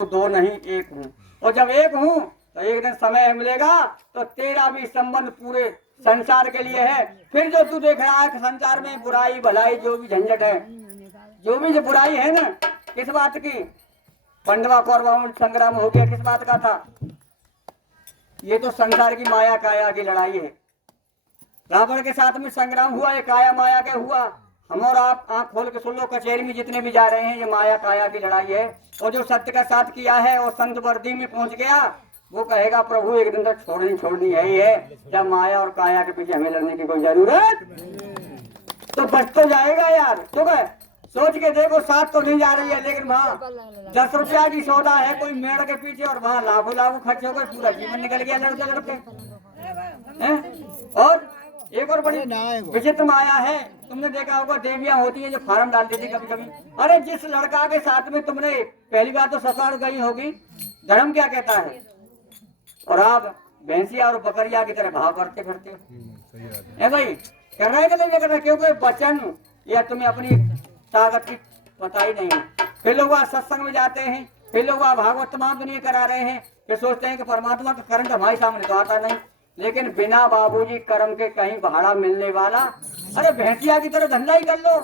दो नहीं एक हूँ, और जब एक हूँ तो एक दिन समय मिलेगा तो तेरा भी संबंध पूरे संसार के लिए है। फिर जो तू देख रहा है कि संसार में बुराई भलाई जो भी झंझट है, जो भी जो बुराई है ना, किस बात की? पांडवा कौरवों में संग्राम हो गया, किस बात का था? ये तो संसार की माया काया की लड़ाई है। रावण के साथ में संग्राम हुआ, ये काया माया के हुआ। हम और आप आंख खोल के सुन लो, कचहरी में जितने भी जा रहे हैं, ये माया काया की लड़ाई है। और जो सत्य का साथ किया है और संत वर्दी में पहुंच गया, वो कहेगा प्रभु एक दिन तक छोड़नी है ही है। जब माया और काया के पीछे हमें लड़ने की कोई जरूरत तो बच तो जाएगा यार। तो सोच के देखो, साथ तो नहीं जा रही है, लेकिन वहाँ 10 रुपया की सौदा है कोई मेड़ के पीछे, और वहाँ लाखों लाखों खर्च हो गए, पूरा जीवन निकल गया लड़के लड़के। और एक और बड़ी विचित्र माया है, तुमने देखा होगा देवियां होती है जो फार्म डालती थी कभी कभी। अरे जिस लड़का के साथ में तुमने पहली बार तो ससुराल गई होगी, धर्म क्या कहता है, और आप भैंसिया और बकरिया की तरह भाव करते फिरते है भाई। कर रहे नहीं कर रहे, क्योंकि वचन या तुम्हें अपनी ताकत की पता ही नहीं। फिर लोग वहाँ सत्संग में जाते हैं, फिर लोग वहाँ भागवत तमाम दुनिया करा रहे हैं, फिर सोचते हैं कि परमात्मा का करंट हमारे सामने तो आता नहीं, लेकिन बिना बाबूजी कर्म के कहीं भाड़ा मिलने वाला। अरे भैंसिया की तरह धंधा ही कर लो।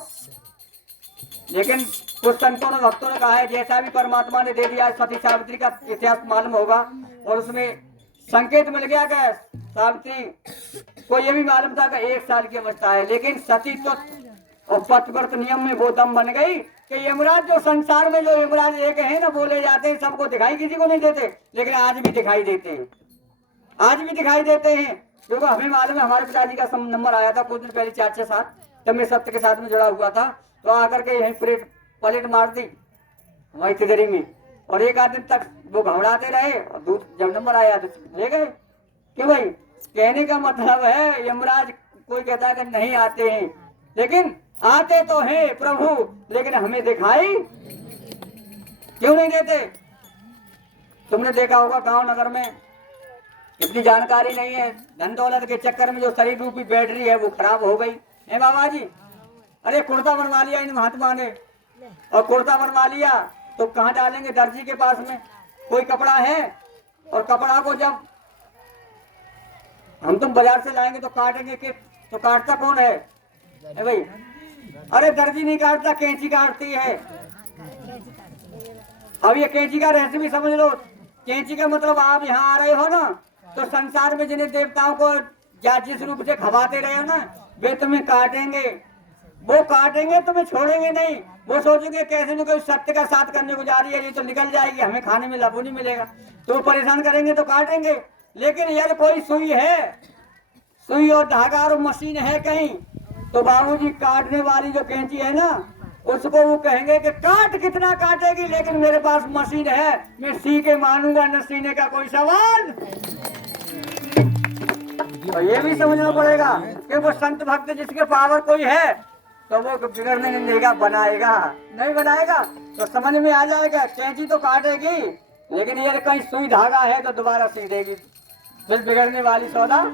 लेकिन कुछ संतों ने भक्तों ने कहा है, जैसा भी परमात्मा ने दे दिया, सती सावित्री का इतिहास मालूम होगा, और उसमें संकेत मिल गया कि सावित्री को ये भी मालूम था कि 1 साल की अवस्था है, लेकिन सती तो और पतिव्रत नियम में वो दम बन गई कि यमराज जो संसार में जो यमराज एक है ना, बोले जाते हैं, सबको दिखाई किसी को नहीं देते, लेकिन आज भी दिखाई देते हैं, आज भी दिखाई देते हैं। क्योंकि हमें मालूम है, हमारे पिताजी का नंबर आया था कुछ दिन पहले 4-6 साल, जब मैं सत्य के साथ में जुड़ा हुआ था, तो आकर के यहीं पलेट मार दी हमारी तिजोरी में, और 1 आध दिन तक वो घबराते रहे, और दूध जब नंबर आया तो ले गए। क्यों भाई? कहने का मतलब है, यमराज कोई कहता है कि नहीं आते हैं, लेकिन आते तो हैं प्रभु, लेकिन हमें दिखाई क्यों नहीं देते? तुमने देखा होगा गांव नगर में इतनी जानकारी नहीं है, धन दौलत के चक्कर में जो शरीर रूपी बैटरी है वो खराब हो गई है बाबा जी। अरे कुर्ता बनवा लिया इन महात्मा ने, और कुर्ता बनवा लिया तो कहाँ डालेंगे? दर्जी के पास में कोई कपड़ा है, और कपड़ा को जब हम तुम बाजार से लाएंगे तो काटेंगे कि, तो काटता कौन है भाई? अरे दर्जी नहीं काटता, कैंची काटती है। अब ये कैंची का रहस्य भी समझ लो। कैंची का मतलब, आप यहाँ आ रहे हो ना, तो संसार में जिन्हें देवताओं को या जिस रूप से खवाते रहे हो ना, वे तुम्हें काटेंगे, वो काटेंगे, तुम्हें छोड़ेंगे नहीं। वो सोचेंगे कैसे न कोई सत्य का साथ करने को जा रही है, ये तो निकल जाएगी, हमें खाने में लाभ नहीं मिलेगा, तो परेशान करेंगे तो काटेंगे। लेकिन यार कोई सुई है, सुई और धागा और मशीन है कहीं, तो बाबूजी काटने वाली जो कैंची है ना, उसको वो कहेंगे कि काट, कितना काटेगी, लेकिन मेरे पास मशीन है, मैं सी के मानूंगा, न सीने का कोई सवाल। तो ये भी समझना पड़ेगा कि वो संत भक्त जिसके पावर कोई है, तो वो बिगड़ने नहीं देगा, बनाएगा नहीं बनाएगा, तो समझ में आ जाएगा। कैंची तो काटेगी, लेकिन ये कहीं सुई धागा है तो दोबारा सी देगी, फिर बिगड़ने वाली सौदा।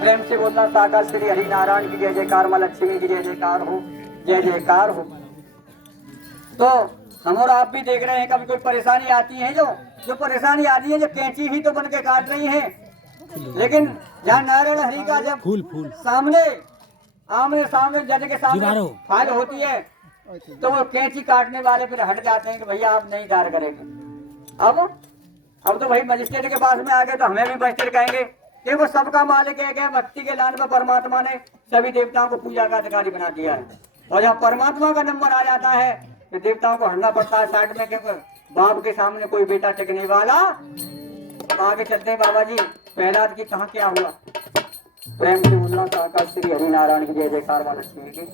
प्रेम से बोलना साकार श्री हरि नारायण की जय जयकार, मां लक्ष्मी की जय जयकार हो, जय जयकार हो। तो हम और आप भी देख रहे हैं, कभी कोई परेशानी आती है, जो परेशानी आती है, जो कैंची ही तो बन के काट रही है, लेकिन जहाँ नारायण हरि का जब फूल सामने आमने सामने जज के सामने फाइल होती है, तो वो कैंची काटने वाले फिर हट जाते हैं कि भैया आप नहीं दार करेंगे। अब तो भाई मजिस्ट्रेट के पास में आ गए, तो हमें भी मजिस्ट्रेट कहेंगे। देखो सबका मालिक एक है, भक्ति के लान पर परमात्मा ने सभी देवताओं को पूजा का अधिकारी बना दिया है, और जब परमात्मा का नंबर आ जाता है तो देवताओं को हटना पड़ता है साइड में, क्योंकि बाप के सामने कोई बेटा टिकने वाला। आगे चलते हैं बाबा जी, प्रहलाद की कहाँ क्या हुआ? प्रेम से बोलना साकार श्री हरि नारायण की जय जयकार, मां लक्ष्मी की।